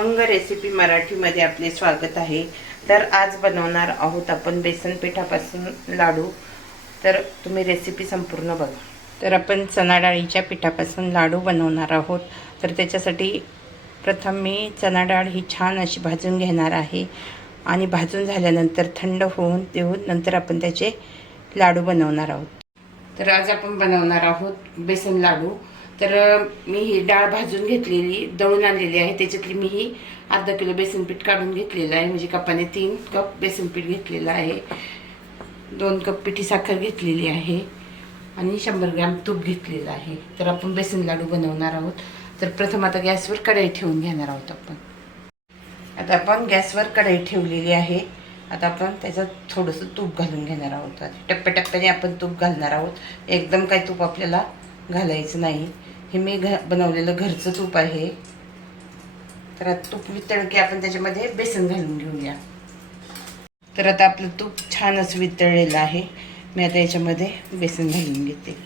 खमंग रेसिपी मराठीमध्ये आपले स्वागत आहे. तर आज बनवणार आहोत आपण बेसन पिठापासून लाडू. तर तुम्ही रेसिपी संपूर्ण बघा. तर आपण चणा डाळीच्या पिठापासून लाडू बनवणार आहोत. तर त्याच्यासाठी प्रथम मी चणा डाळ ही छान अशी भाजून घेणार आहे. आणि भाजून झाल्यानंतर थंड होऊन देऊन नंतर आपण त्याचे लाडू बनवणार आहोत. तर आज आपण बनवणार आहोत बेसन लाडू. तर मी ही डाळ भाजून घेतलेली दळून आणलेली आहे. त्याच्यातली मी ही अर्धा किलो बेसन पीठ काढून घेतलेलं आहे. म्हणजे कपाने तीन कप बेसन पीठ घेतलेलं आहे. दोन कप पिठी साखर घेतलेली आहे. आणि शंभर ग्रॅम तूप घेतलेलं आहे. तर आपण बेसन लाडू बनवणार आहोत. तर प्रथम आता गॅसवर कढई ठेवून घेणार आहोत आपण. आता आपण गॅसवर कढई ठेवलेली आहे. आता आपण त्याच्यात थोडंसं तूप घालून घेणार आहोत. टप्प्याटप्प्याने आपण तूप घालणार आहोत. एकदम काही तूप आपल्याला घालायचं नाही. हे मी घ बनवलेलं घरचं तूप आहे. तर आता तूप वितळ की आपण त्याच्यामध्ये बेसन घालून घेऊया. तर आता आपलं तूप छान असं वितळलेलं आहे. मी आता याच्यामध्ये बेसन घालून घेते.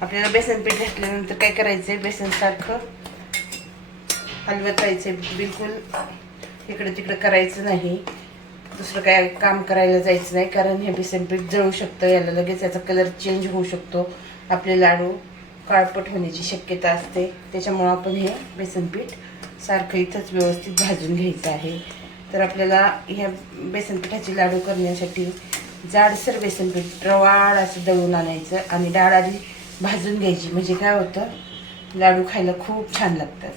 आपल्याला बेसन पीठ घातल्यानंतर काय करायचं आहे बेसनसारखं हलवत आहे बिलकुल इकडं तिकडं करायचं नाही. दुसरं काय काम करायला जायचं नाही. कारण हे बेसन पीठ जळू शकतं. याला लगेच याचा कलर चेंज होऊ शकतो. आपले लाडू काळपट होण्याची शक्यता असते. त्याच्यामुळं आपण हे बेसन पीठ सारखं इथंच व्यवस्थित भाजून घ्यायचं आहे. तर आपल्याला ह्या बेसन पिठाचे लाडू करण्यासाठी जाडसर बेसन पीठ रवाळ असं दळून आणायचं आणि डाळ आधी भाजून घ्यायची. म्हणजे काय होतं? लाडू खायला खूप छान लागतात.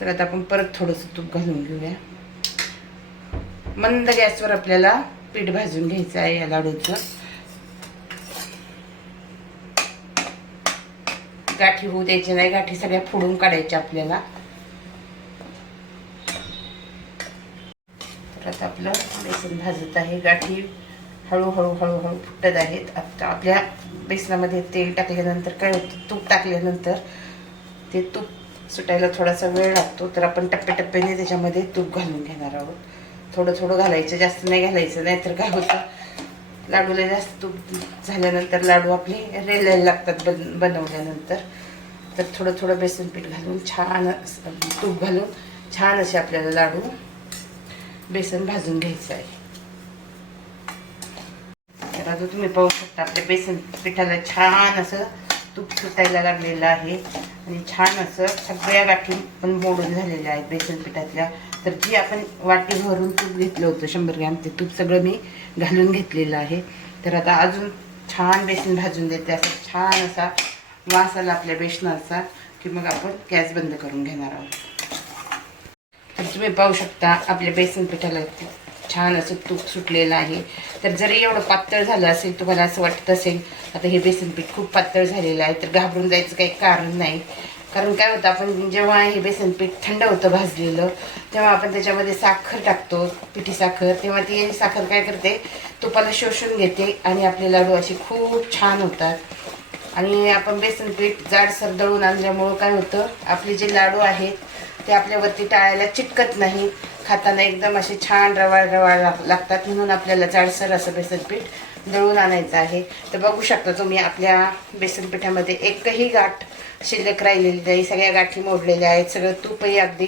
तर आता आपण परत थोडंसं तूप घालून घेऊया. मंद गॅसवर आपल्याला पीठ भाजून घ्यायचं आहे या लाडूचं. गाठी होऊ द्यायची नाही गाठी सगळ्या फोडून काढायच्या आपल्याला. परत आपलं बेसन भाजत आहे गाठी हळूहळू हळूहळू फुटत आहेत. आता आपल्या बेसनामध्ये तेल टाकल्यानंतर काय होतं तूप टाकल्यानंतर ते तूप सुटायला थोडासा वेळ लागतो. तर आपण टप्प्याटप्प्याने त्याच्यामध्ये तूप घालून घेणार आहोत. थोडं थोडं घालायचं जास्त नाही घालायचं नाहीतर काय होतं लाडूला जास्त तूप झाल्यानंतर लाडू आपले रेलायला लागतात बन बनवल्यानंतर. तर थोडं थोडं बेसन पीठ घालून छान असं तूप घालून छान असे आपल्याला लाडू बेसन भाजून घ्यायचं आहे. तर आता तुम्ही पाहू शकता आपल्या बेसन पिठाला छान असं तूप सुटायला लागलेलं आहे. आणि छान असं सगळ्या गाठी पण मोडून झालेल्या आहेत बेसन पिठातल्या. तर जी आपण वाटी भरून तूप घेतलं होतं शंभर ग्रॅम ते तूप सगळं मी घालून घेतलेलं आहे. तर आता अजून छान बेसन भाजून देते. असं छान असा वास आला आपल्या बेसनाचा की मग आपण गॅस बंद करून घेणार आहोत. तर तुम्ही पाहू शकता आपल्या बेसन पिठाला छान असं तूप सुटलेलं आहे. तर जरी एवढं पातळ झालं असेल तुम्हाला असं वाटत असेल आता हे बेसन पीठ खूप पातळ झालेलं आहे तर घाबरून जायचं काही कारण नाही. कारण काय होतं आपण जेव्हा हे बेसन पीठ थंड होतं भाजलेलं तेव्हा आपण त्याच्यामध्ये साखर टाकतो पिठी साखर तेव्हा ती साखर काय करते तुपाला शोषून घेते आणि आपले लाडू असे खूप छान होतात. आणि आपण बेसन पीठ जाडसर दळून आणल्यामुळं काय होतं आपले जे लाडू आहेत ते आपल्यावरती टाळायला चिटकत नाही. खाताना एकदम असे छान रवाळ रवाळ लाग- लागतात. म्हणून आपल्याला जाडसर असं बेसन पीठ दळून आणायचं आहे. तर बघू शकता तुम्ही आपल्या बेसन पिठामध्ये एकही गाठ शिल्लक राहिलेली नाही. सगळ्या गाठी मोडलेल्या आहेत. सगळं तूपही अगदी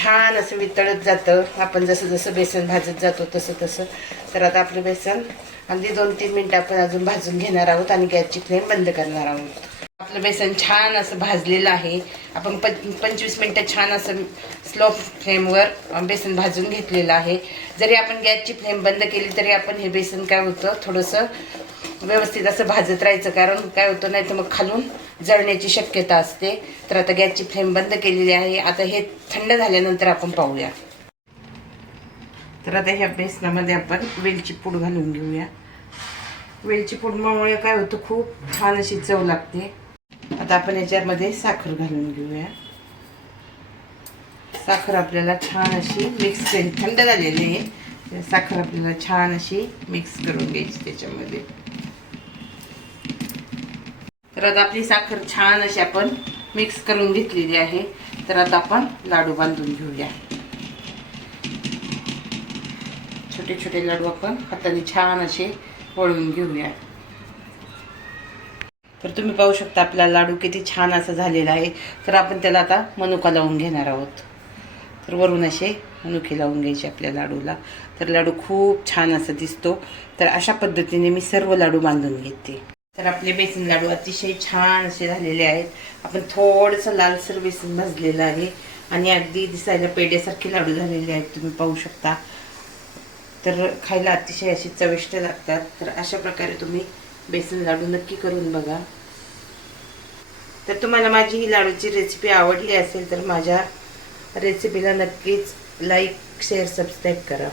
छान असं वितळत जातं. आपण जसं जसं बेसन भाजत जातो तसं तसं. तर आता आपलं बेसन अगदी दोन तीन मिनटं आपण अजून भाजून घेणार आहोत आणि गॅसची फ्लेम बंद करणार आहोत. आपलं बेसन छान असं भाजलेलं आहे. आपण प पंचवीस मिनटं छान असं स्लो फ्लेमवर बेसन भाजून घेतलेलं आहे. जरी आपण गॅसची फ्लेम बंद केली तरी आपण हे बेसन काय होतं थोडंसं व्यवस्थित असं भाजत राहायचं. कारण काय होतं नाही तर मग खालून जळण्याची शक्यता असते. तर आता गॅसची फ्लेम बंद केलेली आहे. आता हे थंड झाल्यानंतर आपण पाहूया. तर आता ह्या बेसनामध्ये आपण वेलची पूड घालून घेऊया. वेलची पूडमुळे काय होतं खूप छान अशी चव लागते. आता आपण याच्यामध्ये साखर घालून घेऊया. साखर आपल्याला छान अशी मिक्स थंड झालेली आहे. साखर आपल्याला छान अशी मिक्स करून घ्यायची त्याच्यामध्ये. तर आता आपली साखर छान अशी आपण मिक्स करून घेतलेली आहे. तर आता आपण लाडू बांधून घेऊया. छोटे छोटे लाडू आपण हाताने छान असे वळून घेऊया. तर तुम्ही पाहू शकता आपला लाडू किती छान असं झालेला आहे. तर आपण त्याला आता मनुका लावून घेणार आहोत. तर वरून असे मनुके लावून घ्यायचे आपल्या लाडूला. तर लाडू खूप छान असं दिसतो. तर अशा पद्धतीने मी सर्व लाडू बांधून घेते. तर आपले बेसन लाडू अतिशय छान असे झालेले आहेत. आपण थोडंसं लालसर बेसन भाजलेलं आहे. आणि अगदी दिसायला पेड्यासारखे लाडू झालेले आहेत तुम्ही पाहू शकता. तर खायला अतिशय अशी चविष्ट लागतात. तर अशा प्रकारे तुम्ही बेसन लाडू नक्की करून बघा. तर तुम्हाला माझी ही लाडूची रेसिपी आवडली असेल तर माझ्या रेसिपीला नक्कीच लाईक शेअर सबस्क्राईब करा.